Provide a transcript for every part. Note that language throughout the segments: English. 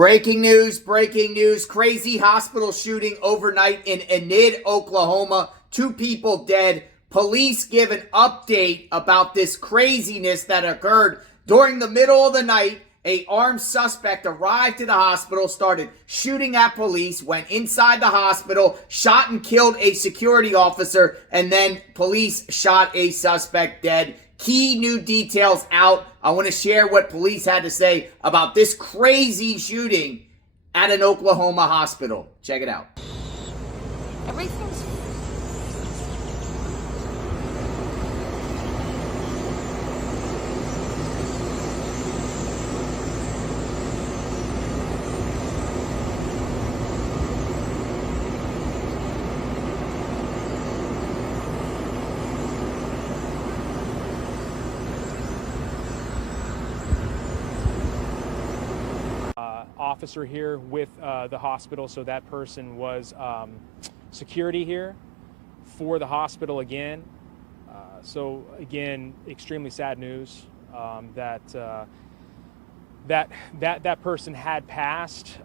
Breaking news. Crazy hospital shooting overnight in Enid, Oklahoma. 2 people dead. Police give an update about this craziness that occurred during the middle of the night. A armed suspect arrived to the hospital, started shooting at police, went inside the hospital, shot and killed a security officer, and then police shot a suspect dead. Key new details out. I want to share what police had to say about this crazy shooting at an Oklahoma hospital. Check it out. Everything's officer here with the hospital, so that person was security here for the hospital again. So again, extremely sad news that that person had passed.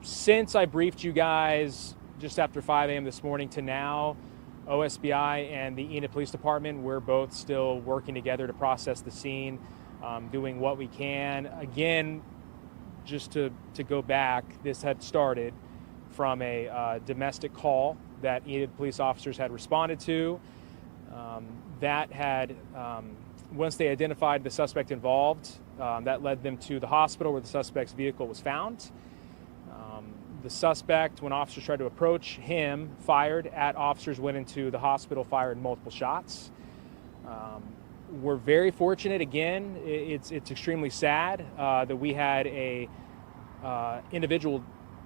Since I briefed you guys just after 5 a.m. this morning to now, OSBI and the Enid Police Department, we're both still working together to process the scene, doing what we can. Again, just to go back, this had started from a domestic call that Enid police officers had responded to. That had, once they identified the suspect involved, that led them to the hospital where the suspect's vehicle was found. The suspect, when officers tried to approach him, fired at officers, went into the hospital, fired multiple shots. We're very fortunate. Again, it's extremely sad that we had a individual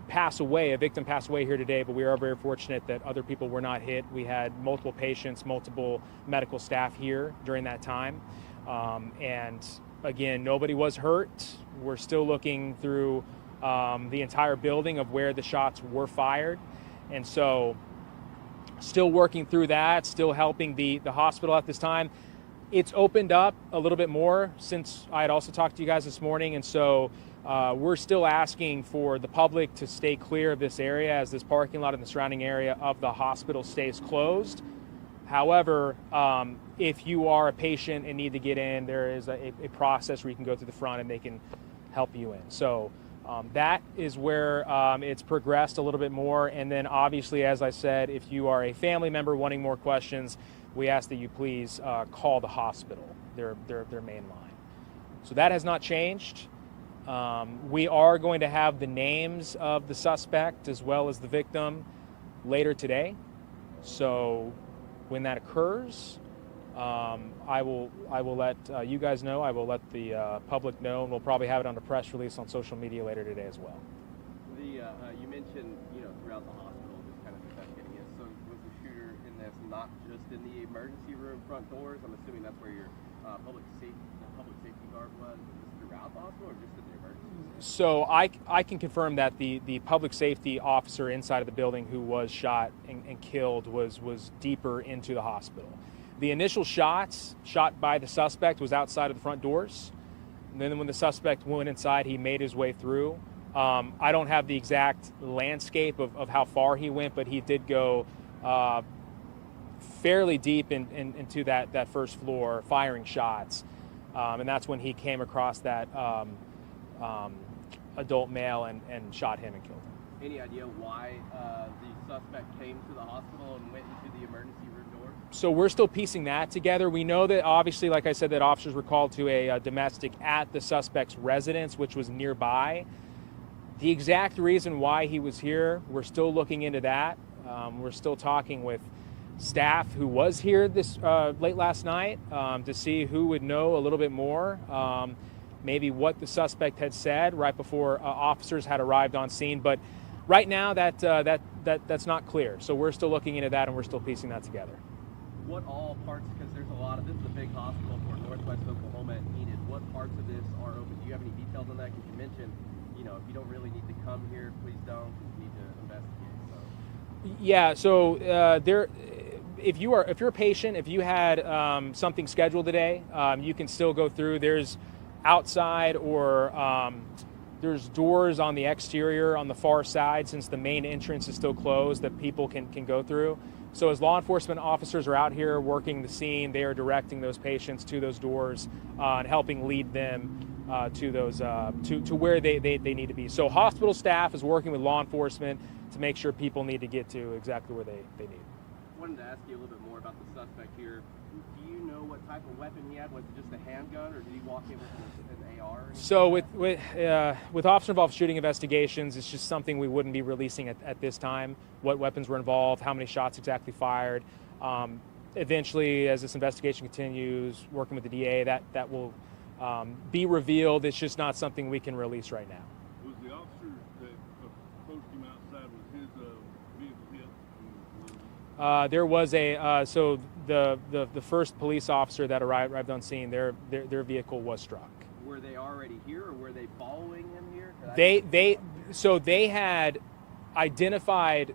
pass away, a victim pass away here today, but we are very fortunate that other people were not hit. We had multiple patients, multiple medical staff here during that time. And again, nobody was hurt. We're still looking through the entire building of where the shots were fired. And so still working through that, still helping the hospital at this time. It's opened up a little bit more since I had also talked to you guys this morning, and so we're still asking for the public to stay clear of this area as this parking lot and the surrounding area of the hospital stays closed. However, if you are a patient and need to get in, there is a process where you can go through the front and they can help you in. So that is where it's progressed a little bit more. And then obviously, as I said, if you are a family member wanting more questions, we ask that you please call the hospital, their main line. So that has not changed. We are going to have the names of the suspect as well as the victim later today. So when that occurs, I will let you guys know. I will let the public know, and we'll probably have it on a press release on social media later today as well. You mentioned, throughout the hospital, just kind of investigating it. So was the shooter in this not just in the emergency room front doors? I'm assuming that's where your public safety guard was. Was this throughout the hospital or just in the emergency room? So I can confirm that the public safety officer inside of the building who was shot and killed was deeper into the hospital. The initial shot by the suspect was outside of the front doors. And then when the suspect went inside, he made his way through. I don't have the exact landscape of how far he went, but he did go fairly deep into that first floor, firing shots. And that's when he came across that adult male and shot him and killed him. Any idea why the suspect came to the hospital and went into the emergency room door? So we're still piecing that together. We know that obviously, like I said, that officers were called to a domestic at the suspect's residence, which was nearby. The exact reason why he was here, we're still looking into that. We're still talking with staff who was here this late last night to see who would know a little bit more, maybe what the suspect had said right before officers had arrived on scene. But right now, that's not clear. So we're still looking into that, and we're still piecing that together. What all parts, because there's a lot of, this is a big hospital for Northwest Oklahoma and Enid. What parts of this are open? Do you have any details on that? Because you mentioned, if you don't really need to come here, please don't, because you need to investigate. So. Yeah, so if you're a patient, if you had something scheduled today, you can still go through. There's outside or there's doors on the exterior on the far side, since the main entrance is still closed, that people can go through. So as law enforcement officers are out here working the scene, they are directing those patients to those doors and helping lead them to those to where they need to be. So hospital staff is working with law enforcement to make sure people need to get to exactly where they need. I wanted to ask you a little bit more about the suspect here. Do you know what type of weapon he had? Was it just a handgun, or did he walk in with an AR? So with officer-involved shooting investigations, it's just something we wouldn't be releasing at this time. What weapons were involved, how many shots exactly fired. Eventually, as this investigation continues, working with the DA, that will be revealed. It's just not something we can release right now. Was the officer that approached him outside, was his vehicle hit? There was a so the first police officer that arrived on scene, their vehicle was struck. Were they already here, or were they following him here? They had identified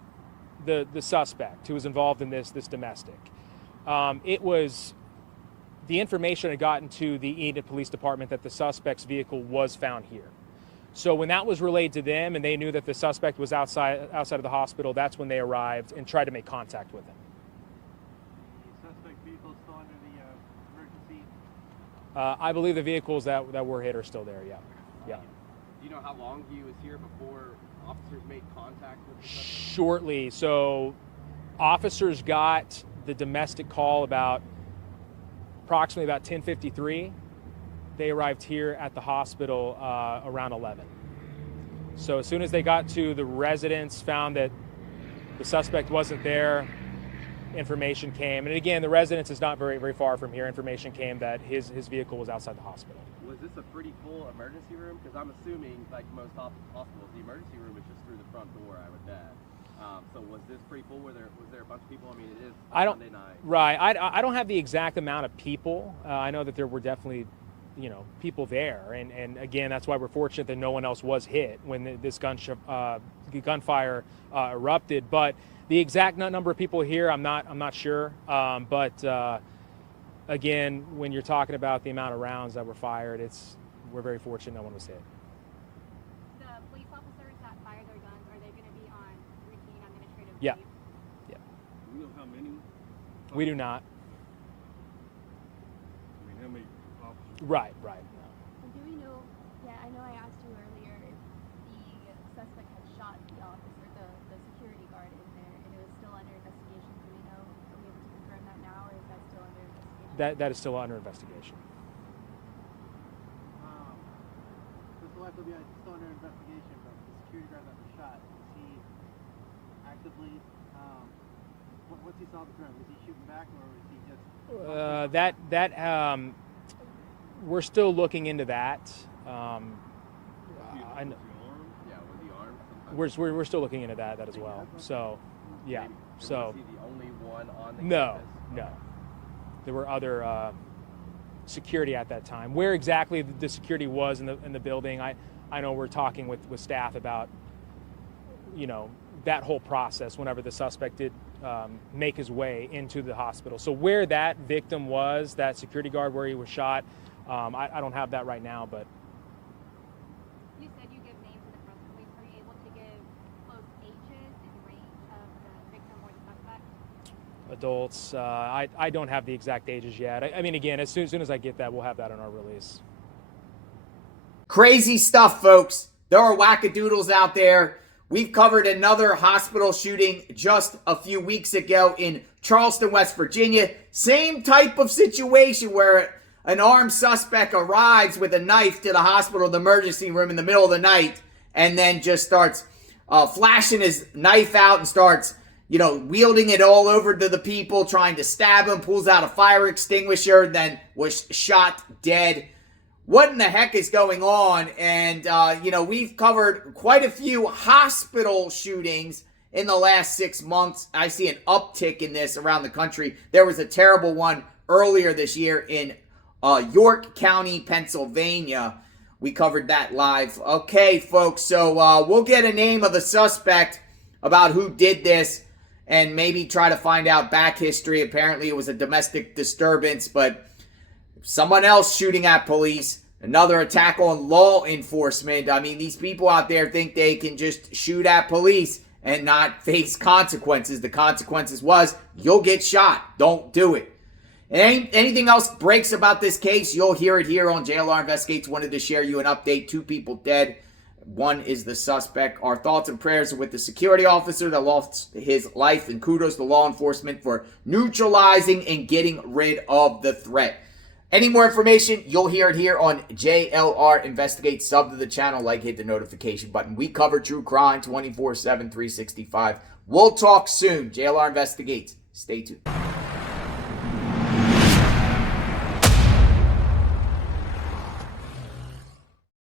the suspect who was involved in this domestic. The information had gotten to the Enid Police Department that the suspect's vehicle was found here. So when that was relayed to them and they knew that the suspect was outside of the hospital, that's when they arrived and tried to make contact with him. The suspect vehicle is still under the emergency? I believe the vehicles that were hit are still there, yeah. Yeah. Do you know how long he was here before officers made contact with the suspect? Shortly. So officers got the domestic call approximately about 10:53. They arrived here at the hospital around 11. So as soon as they got to the residence, found that the suspect wasn't there, information came. And again, the residence is not very far from here. Information came that his vehicle was outside the hospital. Was this a pretty full emergency room? Because I'm assuming, like most hospitals, the emergency room is just through the front door, I would bet. So was this pretty full? Was there a bunch of people? I mean, it is Sunday night. Right. I don't have the exact amount of people. I know that there were definitely, people there. And again, that's why we're fortunate that no one else was hit when this gunfire erupted. But the exact number of people here, I'm not sure. But again, when you're talking about the amount of rounds that were fired, we're very fortunate no one was hit. The police officers that fire their guns, are they going to be on routine administrative Yeah. leave? Yeah. Do we know how many? We do not. I mean, how many officers? Right. No. And do we know, I know I asked you earlier if the suspect had shot the officer, the security guard in there, and it was still under investigation. Do we know, are we able to confirm that now, or is that still under investigation? That is still under investigation. This will have to be still under investigation, but the security guard that was shot, is he actively, once he saw the gun, was he shooting back, or was he just... We're still looking into that. Was he armed? Yeah, was he armed? We're still looking into that as well. So, yeah. Maybe. So Was he the only one on the no. campus? There were other security at that time. Where exactly the security was in the building, I know we're talking with staff about that whole process whenever the suspect did make his way into the hospital. So where that victim was, that security guard where he was shot, I don't have that right now, but You said you give names to the press release. Are you able to give close ages and range of the victim or the suspect? adults, I don't have the exact ages yet. I mean, again, as soon as I get that, we'll have that on our release. Crazy stuff, folks. There are wackadoodles out there. We've covered another hospital shooting just a few weeks ago in Charleston, West Virginia. Same type of situation where an armed suspect arrives with a knife to the hospital, the emergency room in the middle of the night, and then just starts flashing his knife out and starts, wielding it all over to the people, trying to stab him, pulls out a fire extinguisher, then was shot dead. What in the heck is going on? And, we've covered quite a few hospital shootings in the last 6 months. I see an uptick in this around the country. There was a terrible one earlier this year in York County, Pennsylvania. We covered that live. Okay, folks, so we'll get a name of the suspect about who did this and maybe try to find out back history. Apparently it was a domestic disturbance, but someone else shooting at police, Another attack on law enforcement. I mean, these people out there think they can just shoot at police and not face consequences. The consequences was you'll get shot. Don't do it. And anything else breaks about this case, you'll hear it here on JLR Investigates. Wanted to share you an update. 2 people dead. 1 is the suspect. Our thoughts and prayers are with the security officer that lost his life, and kudos to law enforcement for neutralizing and getting rid of the threat. Any more information, you'll hear it here on JLR Investigates. Sub to the channel, like, hit the notification button. We cover true crime 24/7, 365. We'll talk soon. JLR Investigates. Stay tuned.